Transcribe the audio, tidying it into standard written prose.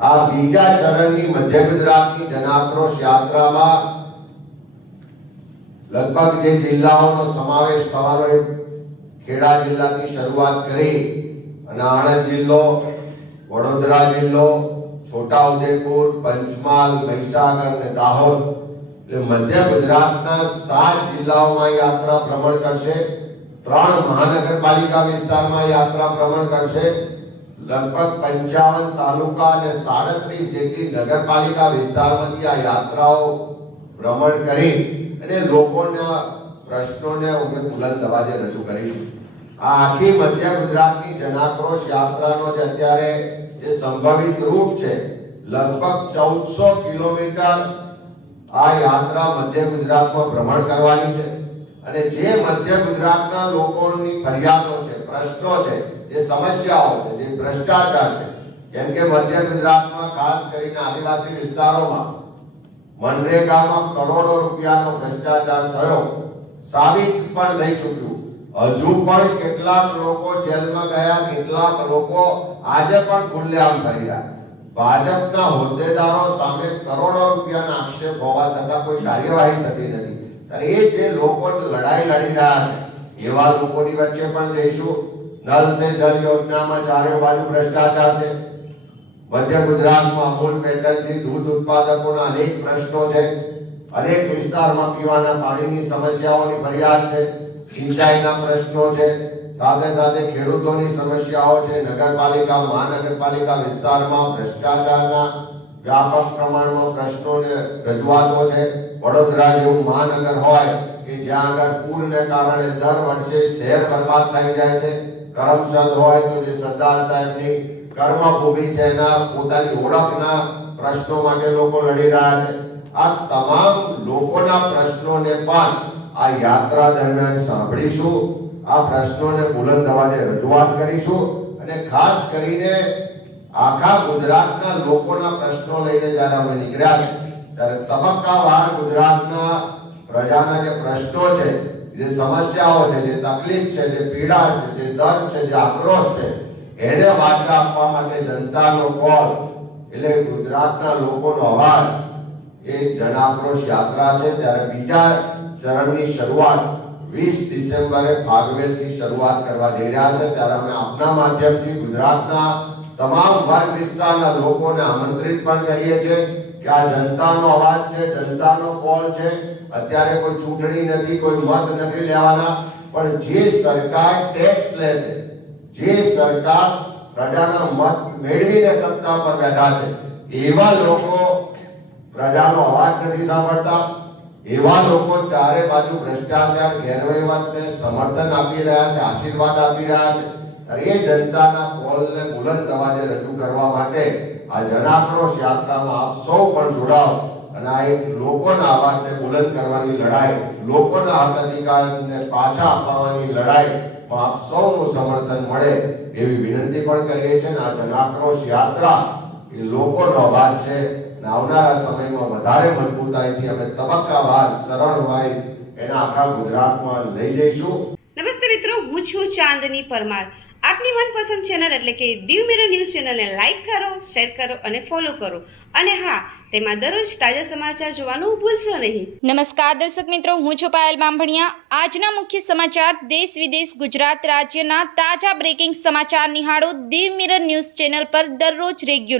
આ બીજા ચરણની મધ્ય ગુજરાતની જનાક્રોશ યાત્રામાં લગભગ જે જિલ્લાઓનો સમાવેશ થવાનો એ ખેડા જિલ્લાથી શરૂઆત કરી અને આણંદ જિલ્લો, વડોદરા જિલ્લો, છોટાઉદેપુર, પંચમહાલ, મહીસાગર અને દાહોદ એટલે મધ્ય ગુજરાતના 7 જિલ્લાઓમાં યાત્રા ભ્રમણ કરશે। 3 મહાનગરપાલિકા વિસ્તારમાં યાત્રા ભ્રમણ કરશે। લગભગ 55 તાલુકા અને 37 જેટલી નગરપાલિકા વિસ્તારમાંથી આ યાત્રાઓ ભ્રમણ કરી અને લોકોના પ્રશ્નોને અમે બુલંદ અવાજે રજૂ કરીશું। આ આખી મધ્ય ગુજરાતની જનાક્રોશ યાત્રાનો જે અત્યારે જે સંભવિત રૂટ છે લગભગ 1400 કિલોમીટર આ યાત્રા મધ્ય ગુજરાતમાં ભ્રમણ કરવાની છે અને જે મધ્ય ગુજરાતના લોકોની ફરિયાદો છે, પ્રશ્નો છે, જે સમસ્યાઓ છે, જે ભ્રષ્ટાચાર છે, કેમ કે મધ્ય ગુજરાતમાં ખાસ કરીને આદિવાસી વિસ્તારોમાં મનરેગામાં કરોડો રૂપિયાનો ભ્રષ્ટાચાર થયો, સાબિત પણ થઈ ચૂક્યું। હજુ પણ કેટલાક લોકો જેલમાં ગયા, કેટલાક લોકો આજે પણ ખુલ્લેઆમ ફરી રહ્યા। ભાજપના હોદ્દેદારો સામે કરોડો રૂપિયાના આક્ષેપ હોવા છતાં કોઈ કાર્યવાહી થતી નથી। ત્યારે એ જે લોકો લડાઈ લડી રહ્યા છે એવા લોકોની વચ્ચે પણ જઈશું। નલ સે જલ યોજનામાં ચારે બાજુ ભ્રષ્ટાચાર છે। મધ્ય ગુજરાતમાં અમૂલ પેટર્નથી દૂધ ઉત્પાદકોના અનેક પ્રશ્નો છે। અનેક વિસ્તારમાં પીવાના પાણીની સમસ્યાઓની ફરિયાદ છે, સિંચાઈના પ્રશ્નો છે, સાથે સાથે ખેડૂતોની સમસ્યાઓ છે। નગરપાલિકા, મહાનગરપાલિકા વિસ્તારમાં ભ્રષ્ટાચારના વ્યાપક પ્રમાણમાં પ્રશ્નોને રજૂઆતો છે। વડોદરા જેવું મહાનગર હોય કે જ્યાં આગળ પૂરને કારણે દર વર્ષે શહેર બરબાદ થઈ જાય છે। કરમસદ હોય તો જે સરદાર સાહેબની કર્મભૂમિ છે એના પોતાની ઓળખના પ્રશ્નો માટે લોકો લડી રહ્યા છે। આ તમામ લોકોના પ્રશ્નોને પણ આ યાત્રા દરમિયાન સાંભળીશું। આ પ્રશ્નોને બુલંદ અવાજે રજૂઆત કરીશું અને ખાસ કરીને આખા ગુજરાતના લોકોના પ્રશ્નો લઈને જ્યારે અમે નીકળ્યા છે ત્યારે તબક્કાવાર ગુજરાતના પ્રજાના જે પ્રશ્નો છે, જે સમસ્યાઓ છે, જે તકલીફ છે, જે પીડા છે, જે દર્દ છે, જે આક્રોશ છે એને વાચા આપવા માટે જનતાનો કોલ એટલે ગુજરાતના લોકોનો અવાજ એ જનાક્રોશ યાત્રા છે। ત્યારે બીજા ચરણની શરૂઆત 20 ડિસેમ્બરે ફાગવેલથી શરૂઆત કરવા જઈ રહ્યા છે। ત્યારે અમે આપના માધ્યમથી ગુજરાતના તમામ વર્ગ વિસ્તારના લોકોને આમંત્રિત પણ કરીએ છીએ કે આ જનતાનો અવાજ છે, જનતાનો કોલ છે। અત્યારે કોઈ ચૂંટણી નથી, કોઈ મત નથી લેવાના, પણ જે સરકાર ટેક્સ લે છે, જે સરકાર પ્રજાના મત મેળવીને સત્તા પર બેઠા છે એવા લોકો પ્રજાનો અવાજ નથી સાંભળતા। એવા લોકો ચારે બાજુ ભ્રષ્ટાચાર, ગેરવહીવટને સમર્થન આપી રહ્યા છે, આશીર્વાદ આપી રહ્યા છે। ત્યારે એ જનતાના કોલને બુલંદ અવાજે રજૂ કરવા માટે આ જનાક્રોશ યાત્રામાં આપ સૌ પણ જોડાઓ અને આ એક લોકોના અવાજને બુલંદ કરવાની લડાઈ, લોકોના હક અધિકારને પાછા અપાવવાની લડાઈમાં આપ સૌનું સમર્થન મળે એવી વિનંતી પણ કરીએ છીએ। આ જનાક્રોશ યાત્રા એ લોકોનો અવાજ છે અને આવનારા સમયમાં વધારે મજબૂતાઈથી અમે તબક્કાવાર ચરણ વાઇઝ એના આખા ગુજરાતમાં લઈ જઈશું। નમસ્તે મિત્રો, હું છું ચાંદની પરમાર। આપની મનપસંદ ચેનલ એટલે કે દીવ મિરર ન્યૂઝ ચેનલને લાઈક કરો, શેર કરો અને ફોલો કરો અને હા, તેમાં દરરોજ તાજા સમાચાર જોવાનું ભૂલશો નહીં। નમસ્કાર દર્શક મિત્રો, હું છું પાયલ બામભણિયા। આજના મુખ્ય સમાચાર, દેશ વિદેશ, ગુજરાત રાજ્યના તાજા બ્રેકિંગ સમાચાર નિહાળો દીવ મિરર ન્યૂઝ ચેનલ પર દરરોજ રેગ્યુલર।